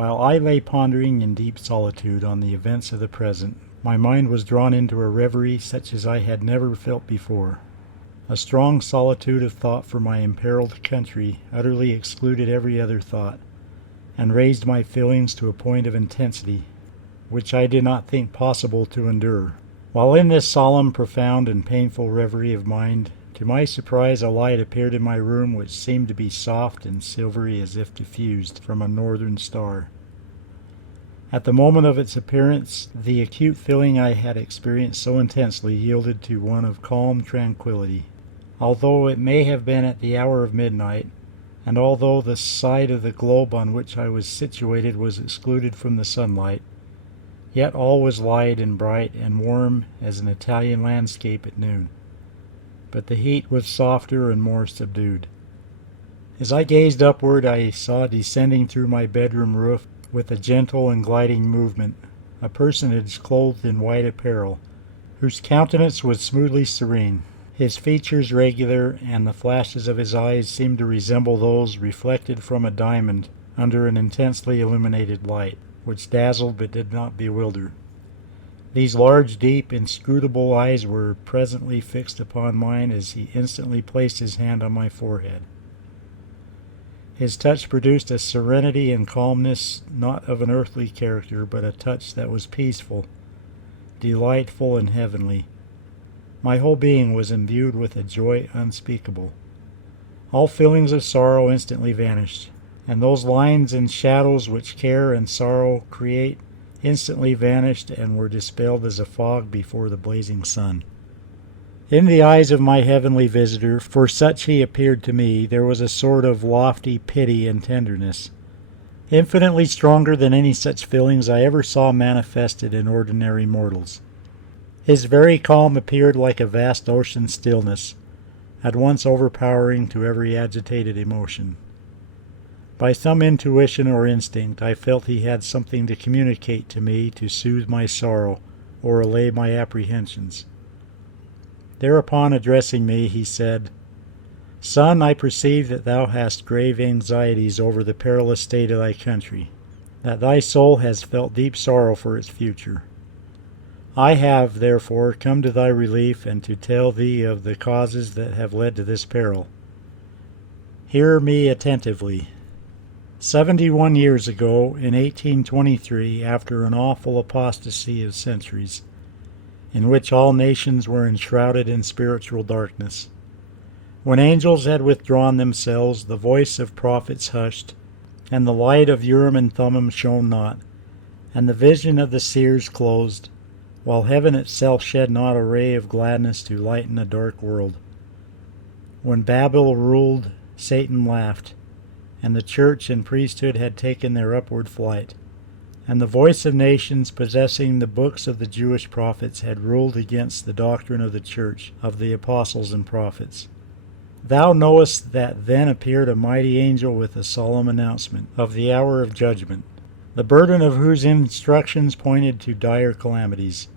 While I lay pondering in deep solitude on the events of the present, my mind was drawn into a reverie such as I had never felt before. A strong solitude of thought for my imperiled country utterly excluded every other thought, and raised my feelings to a point of intensity which I did not think possible to endure. While in this solemn, profound, and painful reverie of mind, to my surprise a light appeared in my room which seemed to be soft and silvery as if diffused from a northern star. At the moment of its appearance, the acute feeling I had experienced so intensely yielded to one of calm tranquility. Although it may have been at the hour of midnight, and although the side of the globe on which I was situated was excluded from the sunlight, yet all was light and bright and warm as an Italian landscape at noon. But the heat was softer and more subdued. As I gazed upward, I saw descending through my bedroom roof with a gentle and gliding movement a personage clothed in white apparel, whose countenance was smoothly serene. His features regular, and the flashes of his eyes seemed to resemble those reflected from a diamond under an intensely illuminated light, which dazzled but did not bewilder. These large, deep, inscrutable eyes were presently fixed upon mine as he instantly placed his hand on my forehead. His touch produced a serenity and calmness not of an earthly character, but a touch that was peaceful, delightful, and heavenly. My whole being was imbued with a joy unspeakable. All feelings of sorrow instantly vanished, and those lines and shadows which care and sorrow create instantly vanished and were dispelled as a fog before the blazing sun. In the eyes of my heavenly visitor, for such he appeared to me, there was a sort of lofty pity and tenderness, infinitely stronger than any such feelings I ever saw manifested in ordinary mortals. His very calm appeared like a vast ocean stillness, at once overpowering to every agitated emotion. By some intuition or instinct, I felt he had something to communicate to me to soothe my sorrow or allay my apprehensions. Thereupon, addressing me, he said, "Son, I perceive that thou hast grave anxieties over the perilous state of thy country, that thy soul has felt deep sorrow for its future. I have, therefore, come to thy relief and to tell thee of the causes that have led to this peril. Hear me attentively. 71 years ago, in 1823, after an awful apostasy of centuries, in which all nations were enshrouded in spiritual darkness, when angels had withdrawn themselves, the voice of prophets hushed, and the light of Urim and Thummim shone not, and the vision of the seers closed, while heaven itself shed not a ray of gladness to lighten a dark world. When Babel ruled, Satan laughed, and the church and priesthood had taken their upward flight, and the voice of nations possessing the books of the Jewish prophets had ruled against the doctrine of the church of the apostles and prophets. Thou knowest that then appeared a mighty angel with a solemn announcement of the hour of judgment, the burden of whose instructions pointed to dire calamities,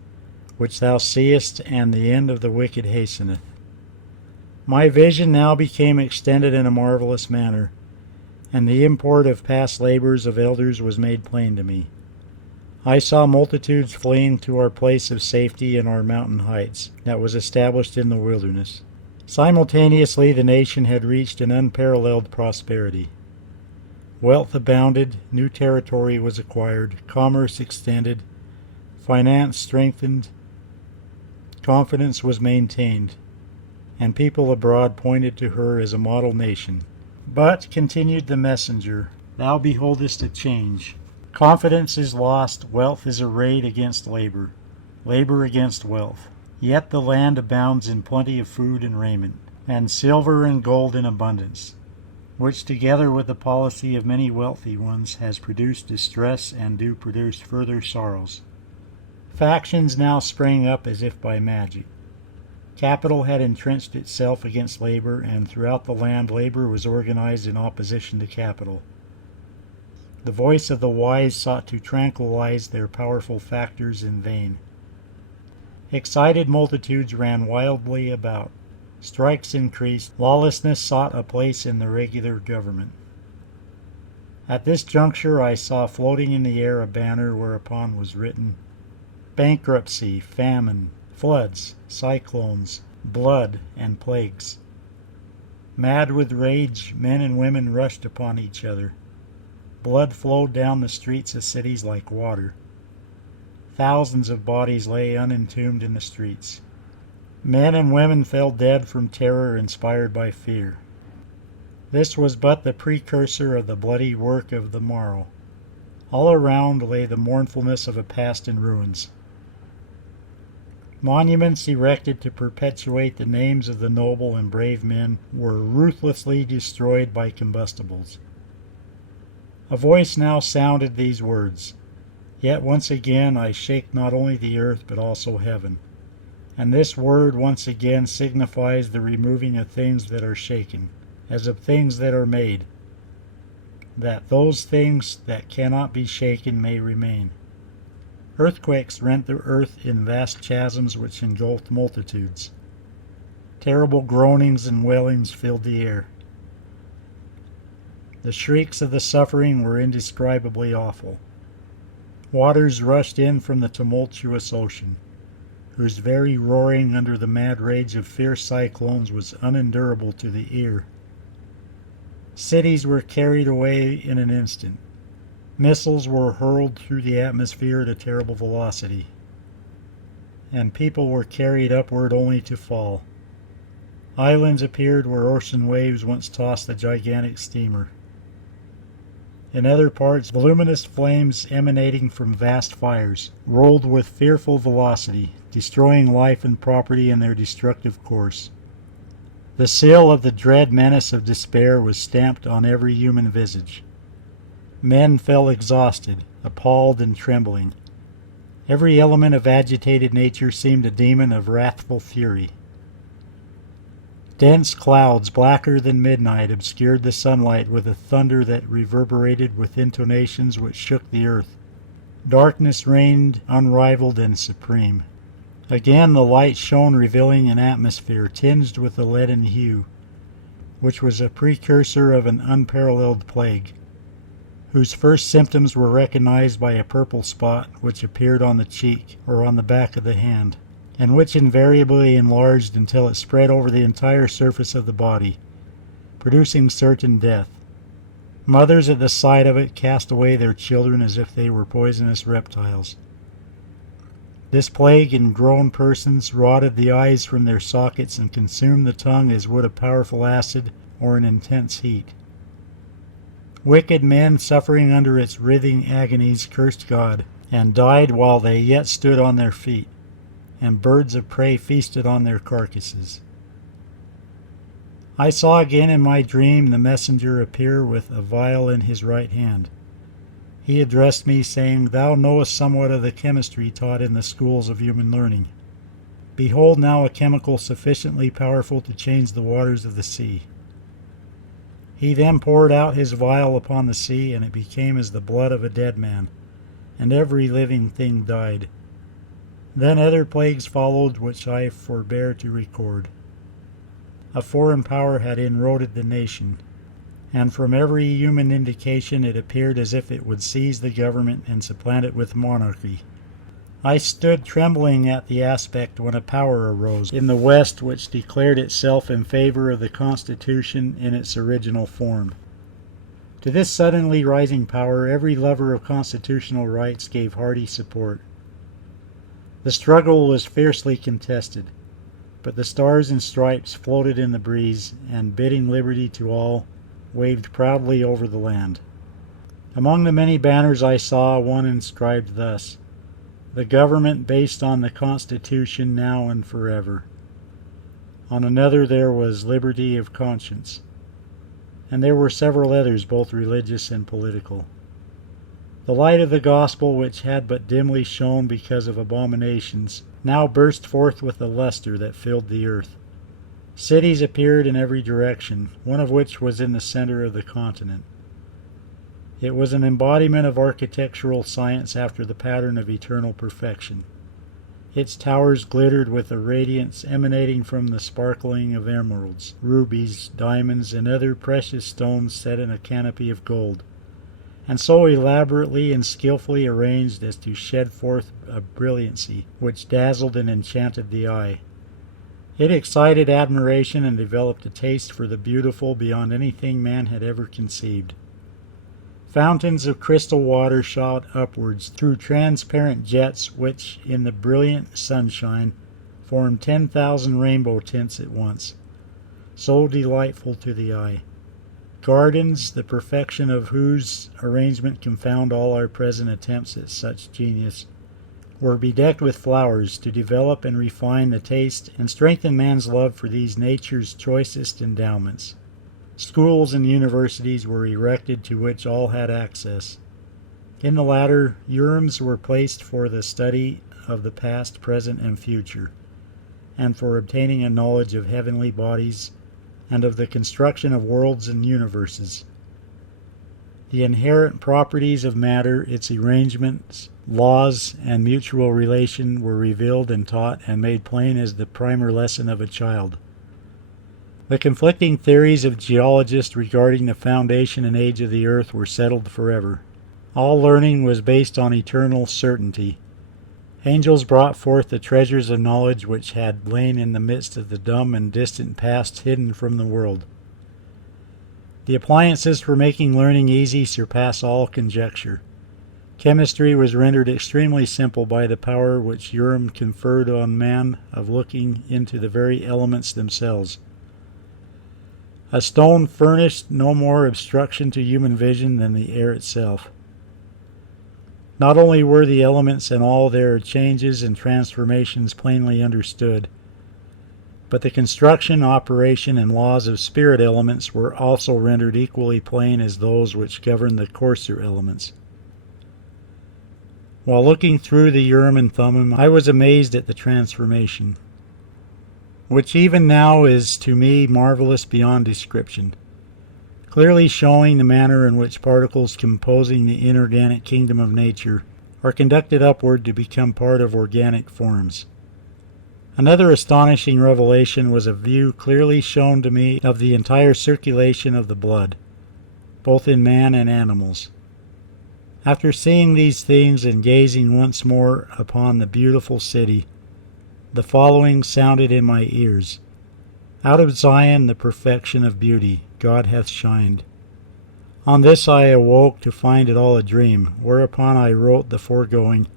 which thou seest, and the end of the wicked hasteneth. My vision now became extended in a marvelous manner, and the import of past labors of elders was made plain to me. I saw multitudes fleeing to our place of safety in our mountain heights that was established in the wilderness. Simultaneously the nation had reached an unparalleled prosperity. Wealth abounded, new territory was acquired, commerce extended, finance strengthened, confidence was maintained, and people abroad pointed to her as a model nation. But, continued the messenger, thou beholdest a change. Confidence is lost, wealth is arrayed against labor, labor against wealth. Yet the land abounds in plenty of food and raiment, and silver and gold in abundance, which together with the policy of many wealthy ones has produced distress and do produce further sorrows. Factions now sprang up as if by magic. Capital had entrenched itself against labor, and throughout the land labor was organized in opposition to capital. The voice of the wise sought to tranquilize their powerful factors in vain. Excited multitudes ran wildly about. Strikes increased. Lawlessness sought a place in the regular government. At this juncture I saw floating in the air a banner whereupon was written, "Bankruptcy, famine, floods, cyclones, blood, and plagues." Mad with rage, men and women rushed upon each other. Blood flowed down the streets of cities like water. Thousands of bodies lay unentombed in the streets. Men and women fell dead from terror inspired by fear. This was but the precursor of the bloody work of the morrow. All around lay the mournfulness of a past in ruins. Monuments erected to perpetuate the names of the noble and brave men were ruthlessly destroyed by combustibles. A voice now sounded these words, "Yet once again I shake not only the earth but also heaven." And this word once again signifies the removing of things that are shaken, as of things that are made, that those things that cannot be shaken may remain. Earthquakes rent the earth in vast chasms which engulfed multitudes. Terrible groanings and wailings filled the air. The shrieks of the suffering were indescribably awful. Waters rushed in from the tumultuous ocean, whose very roaring under the mad rage of fierce cyclones was unendurable to the ear. Cities were carried away in an instant. Missiles were hurled through the atmosphere at a terrible velocity, and people were carried upward only to fall. Islands appeared where ocean waves once tossed the gigantic steamer. In other parts, voluminous flames emanating from vast fires rolled with fearful velocity, destroying life and property in their destructive course. The seal of the dread menace of despair was stamped on every human visage. Men fell exhausted, appalled and trembling. Every element of agitated nature seemed a demon of wrathful fury. Dense clouds, blacker than midnight, obscured the sunlight with a thunder that reverberated with intonations which shook the earth. Darkness reigned unrivaled and supreme. Again the light shone, revealing an atmosphere tinged with a leaden hue, which was a precursor of an unparalleled plague, whose first symptoms were recognized by a purple spot which appeared on the cheek or on the back of the hand, and which invariably enlarged until it spread over the entire surface of the body, producing certain death. Mothers at the sight of it cast away their children as if they were poisonous reptiles. This plague in grown persons rotted the eyes from their sockets and consumed the tongue as would a powerful acid or an intense heat. Wicked men suffering under its writhing agonies cursed God, and died while they yet stood on their feet, and birds of prey feasted on their carcasses. I saw again in my dream the messenger appear with a vial in his right hand. He addressed me, saying, "Thou knowest somewhat of the chemistry taught in the schools of human learning. Behold now a chemical sufficiently powerful to change the waters of the sea." He then poured out his vial upon the sea, and it became as the blood of a dead man, and every living thing died. Then other plagues followed, which I forbear to record. A foreign power had enroded the nation, and from every human indication it appeared as if it would seize the government and supplant it with monarchy. I stood trembling at the aspect when a power arose in the West which declared itself in favor of the Constitution in its original form. To this suddenly rising power, every lover of constitutional rights gave hearty support. The struggle was fiercely contested, but the stars and stripes floated in the breeze, and bidding liberty to all, waved proudly over the land. Among the many banners I saw one inscribed thus, "The government based on the Constitution now and forever." On another there was "Liberty of conscience," and there were several others, both religious and political. The light of the gospel, which had but dimly shone because of abominations, now burst forth with a luster that filled the earth. Cities appeared in every direction, one of which was in the center of the continent. It was an embodiment of architectural science after the pattern of eternal perfection. Its towers glittered with a radiance emanating from the sparkling of emeralds, rubies, diamonds, and other precious stones set in a canopy of gold, and so elaborately and skillfully arranged as to shed forth a brilliancy which dazzled and enchanted the eye. It excited admiration and developed a taste for the beautiful beyond anything man had ever conceived. Fountains of crystal water shot upwards through transparent jets which, in the brilliant sunshine, formed 10,000 rainbow tints at once, so delightful to the eye. Gardens, the perfection of whose arrangement confound all our present attempts at such genius, were bedecked with flowers to develop and refine the taste and strengthen man's love for these nature's choicest endowments. Schools and universities were erected to which all had access. In the latter, rooms were placed for the study of the past, present, and future, and for obtaining a knowledge of heavenly bodies and of the construction of worlds and universes. The inherent properties of matter, its arrangements, laws, and mutual relation were revealed and taught and made plain as the primer lesson of a child. The conflicting theories of geologists regarding the foundation and age of the earth were settled forever. All learning was based on eternal certainty. Angels brought forth the treasures of knowledge which had lain in the midst of the dumb and distant past, hidden from the world. The appliances for making learning easy surpass all conjecture. Chemistry was rendered extremely simple by the power which Urim conferred on man of looking into the very elements themselves. A stone furnished no more obstruction to human vision than the air itself. Not only were the elements and all their changes and transformations plainly understood, but the construction, operation, and laws of spirit elements were also rendered equally plain as those which govern the coarser elements. While looking through the Urim and Thummim, I was amazed at the transformation, which even now is to me marvelous beyond description, clearly showing the manner in which particles composing the inorganic kingdom of nature are conducted upward to become part of organic forms. Another astonishing revelation was a view clearly shown to me of the entire circulation of the blood, both in man and animals. After seeing these things and gazing once more upon the beautiful city, the following sounded in my ears: Out of Zion the perfection of beauty, God hath shined. On this I awoke to find it all a dream, whereupon I wrote the foregoing,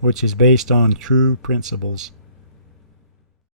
which is based on true principles.